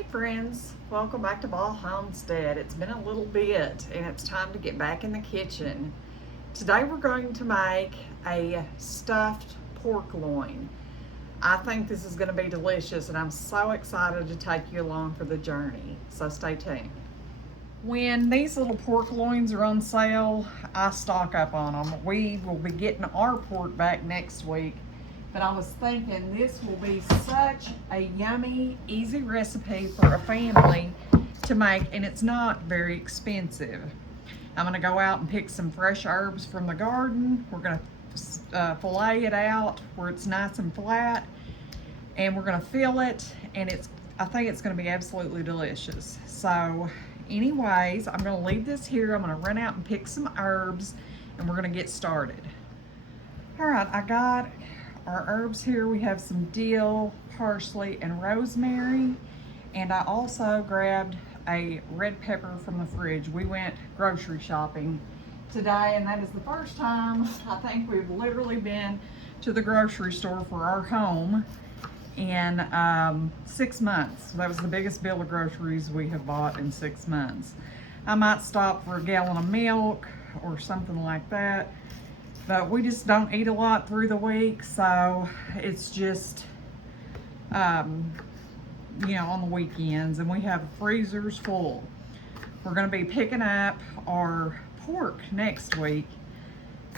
Hey friends, welcome back to Ball Homestead. It's been a little bit and it's time to get back in the kitchen. Today we're going to make a stuffed pork loin. I think this is going to be delicious and I'm so excited to take you along for the journey, so stay tuned. When these little pork loins are on sale, I stock up on them. We will be getting our pork back next week. But I was thinking this will be such a yummy, easy recipe for a family to make, and it's not very expensive. I'm gonna go out and pick some fresh herbs from the garden. We're gonna fillet it out where it's nice and flat, and we're gonna fill it, and I think it's gonna be absolutely delicious. So anyways, I'm gonna leave this here. I'm gonna run out and pick some herbs, and we're gonna get started. All right, I got our herbs here. We have some dill, parsley, and rosemary. And I also grabbed a red pepper from the fridge. We went grocery shopping today, and that is the first time I think we've literally been to the grocery store for our home in 6 months. That was the biggest bill of groceries we have bought in 6 months. I might stop for a gallon of milk or something like that, but we just don't eat a lot through the week, so it's just, on the weekends, and we have freezers full. We're gonna be picking up our pork next week,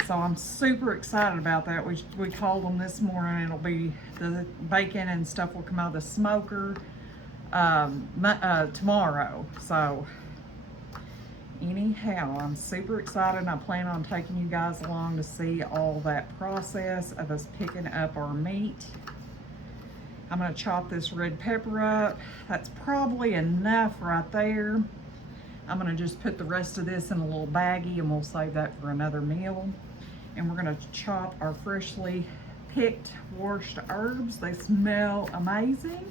so I'm super excited about that. We called them this morning. It'll be, the bacon and stuff will come out of the smoker tomorrow, so anyhow, I'm super excited, and I plan on taking you guys along to see all that process of us picking up our meat. I'm gonna chop this red pepper up. That's probably enough right there. I'm gonna just put the rest of this in a little baggie, and we'll save that for another meal. And we're gonna chop our freshly picked, washed herbs. They smell amazing.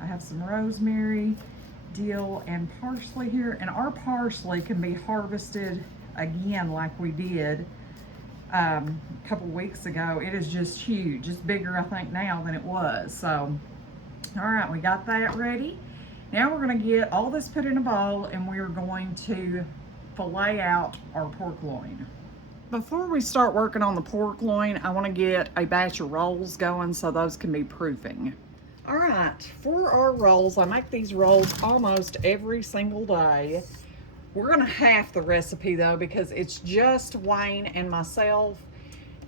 I have some rosemary, dill, and parsley here, and our parsley can be harvested again like we did a couple weeks ago. It is just huge. It's bigger, I think, now than it was. So all right, we got that ready. Now we're going to get all this put in a bowl, and we're going to fillet out our pork loin. Before we start working on the pork loin, I want to get a batch of rolls going so those can be proofing. All right, for our rolls, I make these rolls almost every single day. We're gonna half the recipe though, because it's just Wayne and myself,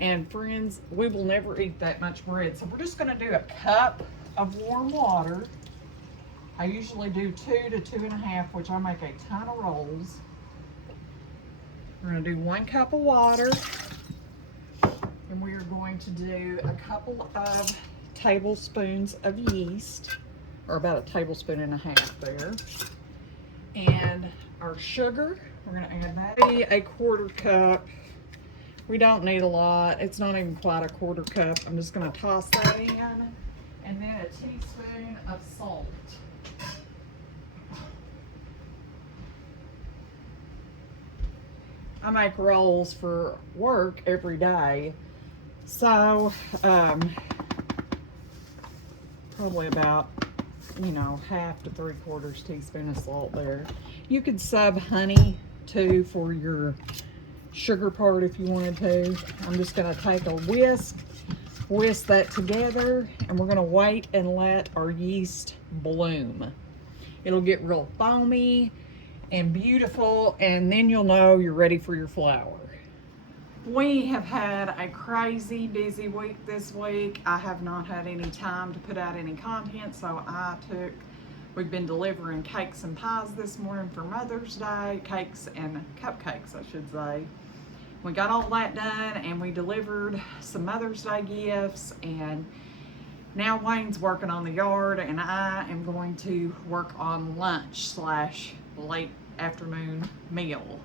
and friends, we will never eat that much bread. So we're just gonna do a cup of warm water. I usually do 2 to 2.5, which I make a ton of rolls. We're gonna do 1 cup of water, and we are going to do a couple of tablespoons of yeast, or about 1.5 tablespoons there, and our sugar, we're going to add that, 1/4 cup. We don't need a lot. It's not even quite 1/4 cup. I'm just going to toss that in, and then a teaspoon of salt. I make rolls for work every day, so probably about, 1/2 to 3/4 teaspoon of salt there. You could sub honey too for your sugar part if you wanted to. I'm just gonna take a whisk that together, and we're gonna wait and let our yeast bloom. It'll get real foamy and beautiful, and then you'll know you're ready for your flour. We have had a crazy busy week this week. I have not had any time to put out any content, so we've been delivering cakes and pies this morning for Mother's Day, cakes and cupcakes, I should say. We got all that done, and we delivered some Mother's Day gifts, and now Wayne's working on the yard, and I am going to work on lunch / late afternoon meal.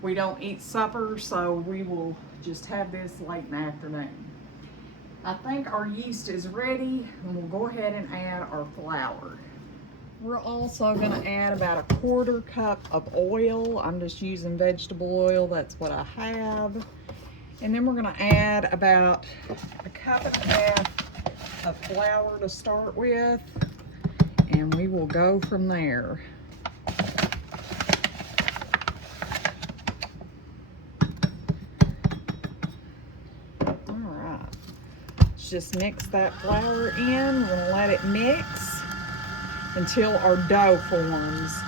We don't eat supper, so we will just have this late in the afternoon. I think our yeast is ready, and we'll go ahead and add our flour. We're also going to add about 1/4 cup of oil. I'm just using vegetable oil. That's what I have. And then we're going to add about 1.5 cups of flour to start with. and we will go from there. Just mix that flour in. We're gonna let it mix until our dough forms.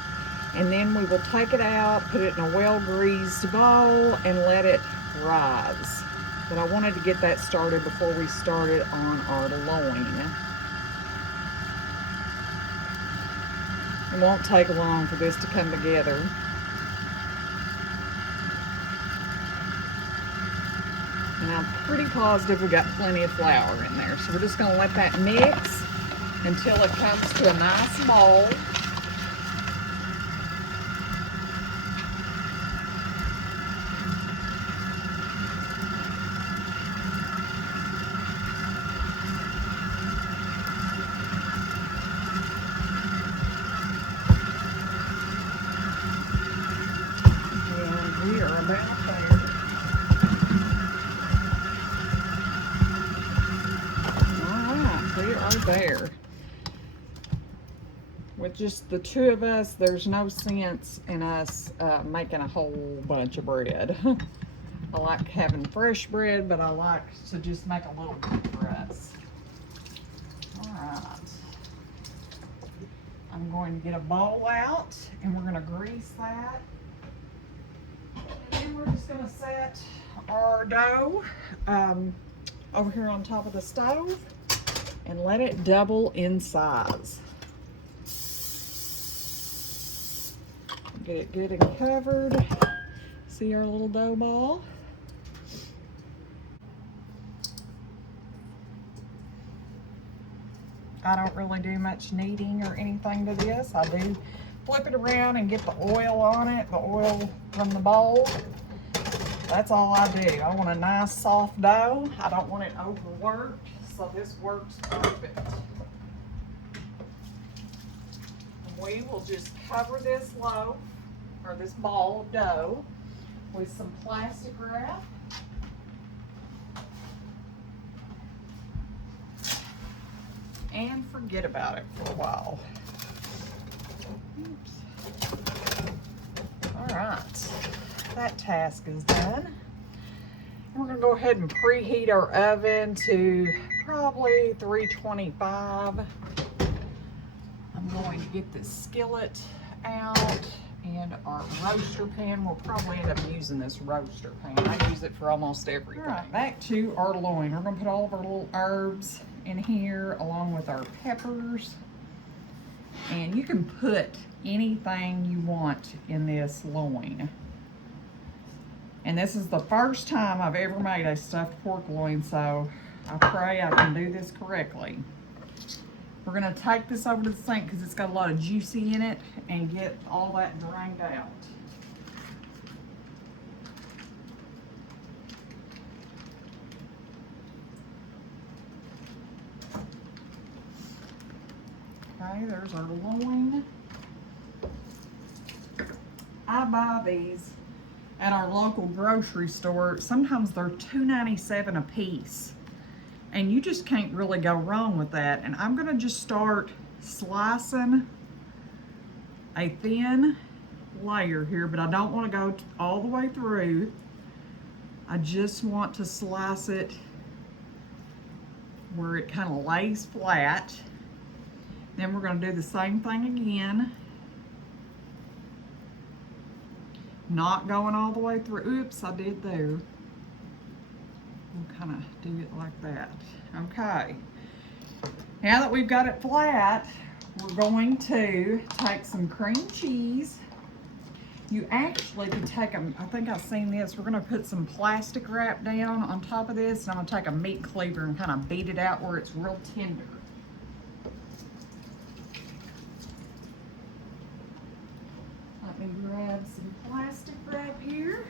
And then we will take it out, put it in a well-greased bowl, and let it rise. But I wanted to get that started before we started on our loin. It won't take long for this to come together. And I'm pretty positive we got plenty of flour in there. So we're just gonna let that mix until it comes to a nice ball. And we are about there. We are there. With just the two of us, there's no sense in us making a whole bunch of bread. I like having fresh bread, but I like to just make a little bit for us. All right. I'm going to get a bowl out, and we're going to grease that. And then we're just going to set our dough over here on top of the stove and let it double in size. Get it good and covered. See our little dough ball? I don't really do much kneading or anything to this. I do flip it around and get the oil on it, the oil from the bowl. That's all I do. I want a nice soft dough. I don't want it overworked, so this works perfect. And we will just cover this loaf, or this ball of dough, with some plastic wrap. And forget about it for a while. Oops. All right, that task is done. And we're gonna go ahead and preheat our oven to probably 325. I'm going to get this skillet out and our roaster pan. We'll probably end up using this roaster pan. I use it for almost everything. All right, back to our loin. We're gonna put all of our little herbs in here along with our peppers. And you can put anything you want in this loin. And this is the first time I've ever made a stuffed pork loin, so I pray I can do this correctly. We're gonna take this over to the sink because it's got a lot of juicy in it and get all that drained out. Okay, there's our loin. I buy these at our local grocery store. Sometimes they're $2.97 a piece. And you just can't really go wrong with that. And I'm gonna just start slicing a thin layer here, but I don't wanna go all the way through. I just want to slice it where it kind of lays flat. Then we're gonna do the same thing again. Not going all the way through. Oops, I did there. We'll kind of do it like that. Okay. Now that we've got it flat, we're going to take some cream cheese. You actually can take them, I think I've seen this. We're gonna put some plastic wrap down on top of this, and I'm gonna take a meat cleaver and kind of beat it out where it's real tender. Let me grab some plastic wrap here.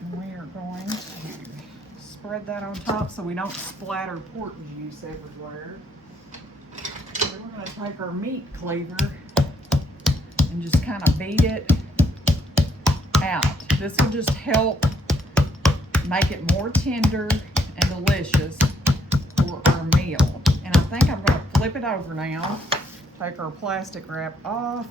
And we are going to spread that on top so we don't splatter pork juice everywhere. Then we're going to take our meat cleaver and just kind of beat it out. This will just help make it more tender and delicious for our meal. And I think I'm gonna flip it over now. Take our plastic wrap off,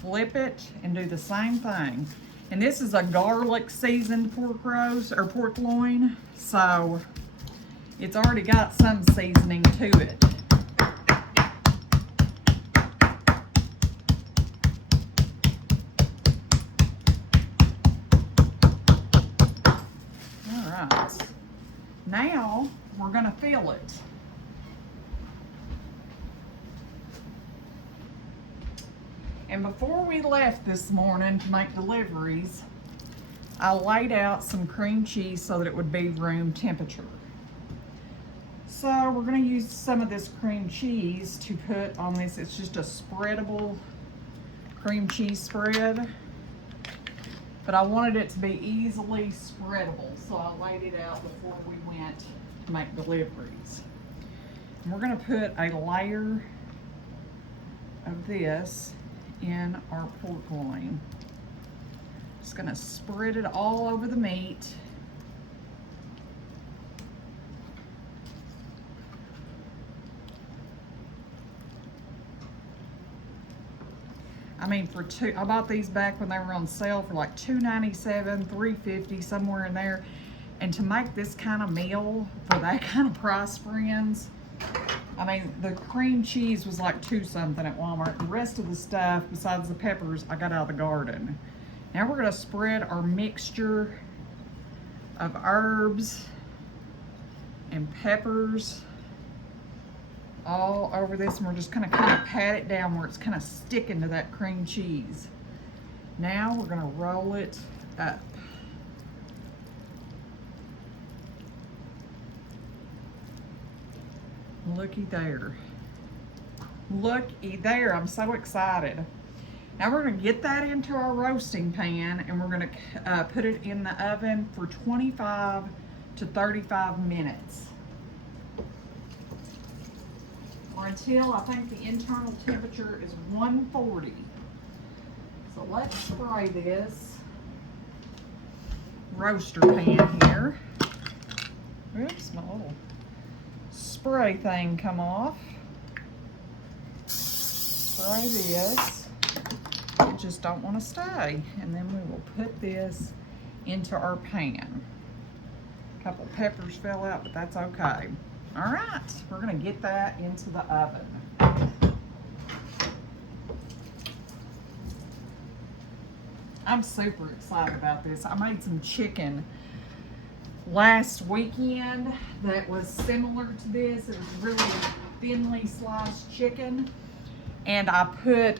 flip it, and do the same thing. And this is a garlic seasoned pork roast or pork loin, so it's already got some seasoning to it. All right, now we're gonna fill it. And before we left this morning to make deliveries, I laid out some cream cheese so that it would be room temperature. So we're gonna use some of this cream cheese to put on this. It's just a spreadable cream cheese spread, but I wanted it to be easily spreadable, so I laid it out before we went to make deliveries. And we're gonna put a layer of this in our pork loin. Just gonna spread it all over the meat. I mean, I bought these back when they were on sale for like $2.97, $3.50, somewhere in there. And to make this kind of meal for that kind of price, friends, I mean, the cream cheese was like $2 something at Walmart. The rest of the stuff, besides the peppers, I got out of the garden. Now we're gonna spread our mixture of herbs and peppers all over this, and we're just gonna kind of pat it down where it's kind of sticking to that cream cheese. Now we're gonna roll it up. Looky there. Looky there, I'm so excited. Now we're gonna get that into our roasting pan, and we're gonna put it in the oven for 25 to 35 minutes. Or until I think the internal temperature is 140. So let's spray this roaster pan here. Oops, my little spray thing come off. Spray this. You just don't want to stay. And then we will put this into our pan. A couple peppers fell out, but that's okay. All right, we're gonna get that into the oven. I'm super excited about this. I made some chicken last weekend that was similar to this. It was really thinly sliced chicken, and I put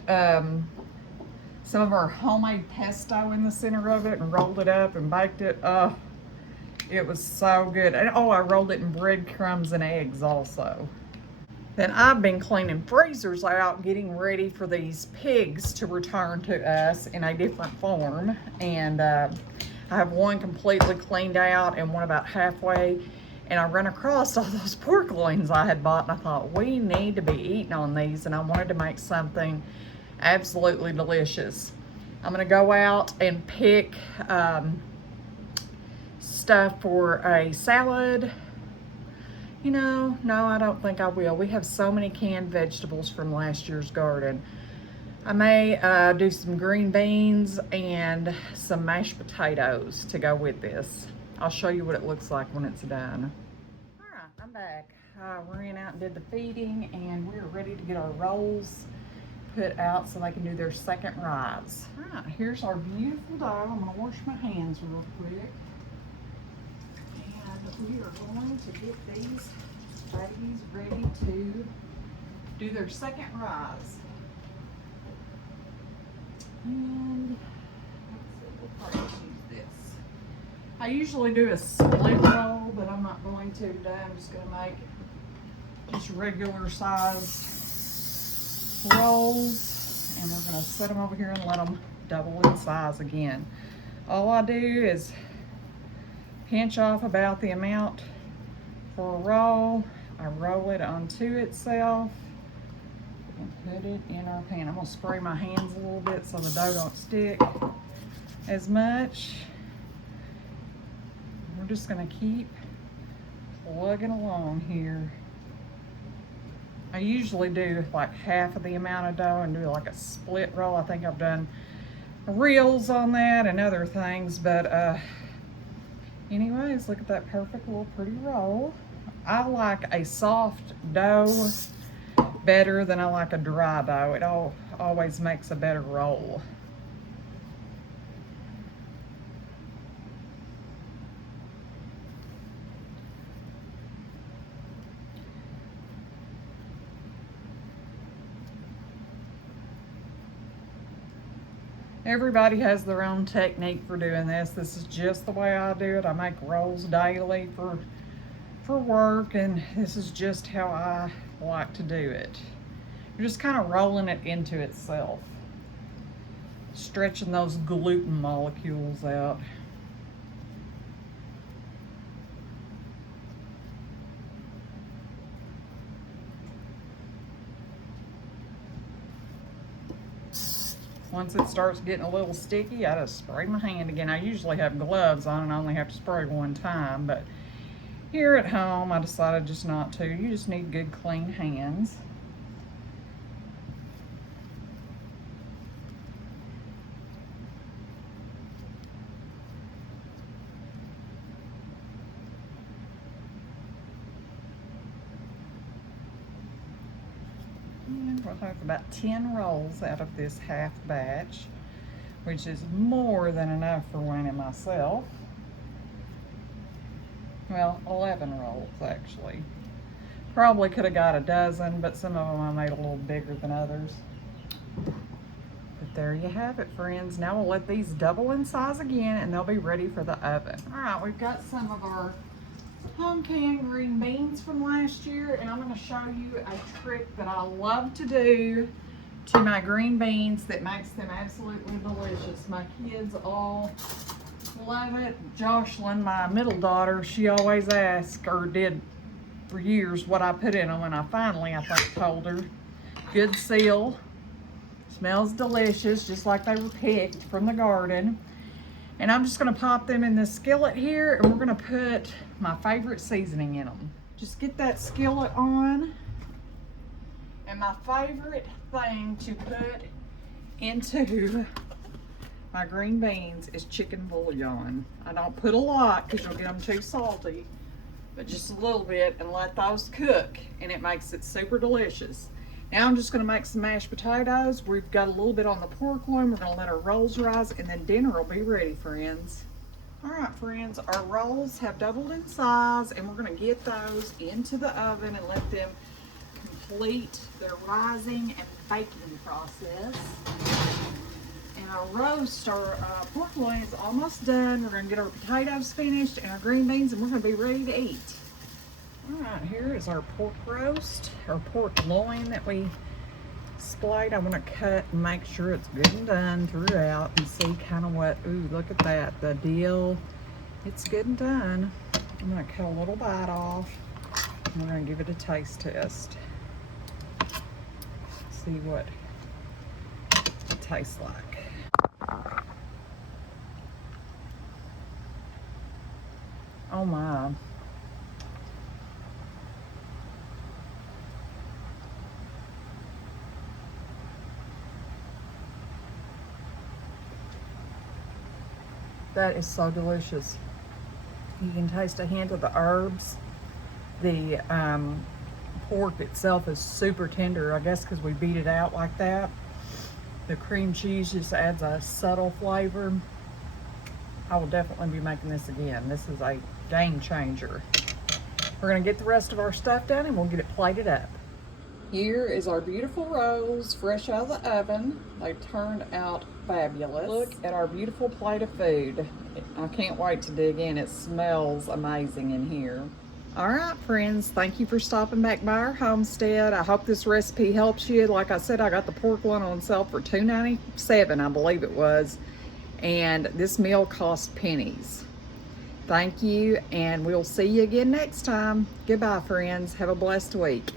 some of our homemade pesto in the center of it and rolled it up and baked it. Oh, it was so good. And oh, I rolled it in breadcrumbs and eggs also. Then I've been cleaning freezers out, getting ready for these pigs to return to us in a different form. And I have one completely cleaned out and one about halfway. And I ran across all those pork loins I had bought, and I thought, we need to be eating on these, and I wanted to make something absolutely delicious. I'm gonna go out and pick stuff for a salad. You know, no, I don't think I will. We have so many canned vegetables from last year's garden. I may do some green beans and some mashed potatoes to go with this. I'll show you what it looks like when it's done. All right, I'm back. I ran out and did the feeding, and we're ready to get our rolls put out so they can do their second rise. All right, here's our beautiful dough. I'm gonna wash my hands real quick. And we are going to get these babies ready to do their second rise. And let's see, we'll probably just use this. I usually do a split roll, but I'm not going to today. I'm just gonna make just regular size rolls, and we're gonna set them over here and let them double in size again. All I do is pinch off about the amount for a roll. I roll it onto itself and put it in our pan. I'm gonna spray my hands a little bit so the dough don't stick as much. We're just gonna keep plugging along here. I usually do like half of the amount of dough and do like a split roll. I think I've done reels on that and other things, but anyways, look at that perfect little pretty roll. I like a soft dough better than I like a dry dough. It always makes a better roll. Everybody has their own technique for doing this. This is just the way I do it. I make rolls daily for work, and this is just how I like to do it. You're just kind of rolling it into itself, stretching those gluten molecules out. Once it starts getting a little sticky, I just spray my hand again. I usually have gloves on and I only have to spray one time, but here at home I decided just not to. You just need good clean hands. And we'll have about 10 rolls out of this half batch, which is more than enough for Wayne and myself. Well, 11 rolls actually. Probably could have got a dozen, but some of them I made a little bigger than others. But there you have it, friends. Now we'll let these double in size again and they'll be ready for the oven. All right, we've got some of our home canned green beans from last year, and I'm going to show you a trick that I love to do to my green beans that makes them absolutely delicious. My kids all love it. Jocelyn, my middle daughter, she always asks, or did for years, what I put in them, and I finally, I think, told her. Good seal. Smells delicious, just like they were picked from the garden. And I'm just gonna pop them in this skillet here, and we're gonna put my favorite seasoning in them. Just get that skillet on. And my favorite thing to put into my green beans is chicken bouillon. I don't put a lot because you'll get them too salty, but just a little bit, and let those cook, and it makes it super delicious. Now I'm just going to make some mashed potatoes. We've got a little bit on the pork loin. We're going to let our rolls rise, and then dinner will be ready, friends. All right, friends, our rolls have doubled in size, and we're going to get those into the oven and let them complete their rising and baking process. And our roast, our pork loin is almost done. We're going to get our potatoes finished and our green beans, and we're going to be ready to eat. All right, here is our pork roast, our pork loin that we splayed. I want to cut and make sure it's good and done throughout and see kind of what, ooh, look at that, the dill. It's good and done. I'm going to cut a little bite off, and we're going to give it a taste test. See what it tastes like. Oh my. That is so delicious. You can taste a hint of the herbs. The pork itself is super tender, I guess because we beat it out like that. The cream cheese just adds a subtle flavor. I will definitely be making this again. This is a game changer. We're gonna get the rest of our stuff done and we'll get it plated up. Here is our beautiful rolls, fresh out of the oven. They turned out fabulous. Look at our beautiful plate of food. I can't wait to dig in. It smells amazing in here. All right, friends, thank you for stopping back by our homestead. I hope this recipe helps you. Like I said, I got the pork loin on sale for $2.97, I believe it was. And this meal cost pennies. Thank you, and we'll see you again next time. Goodbye, friends. Have a blessed week.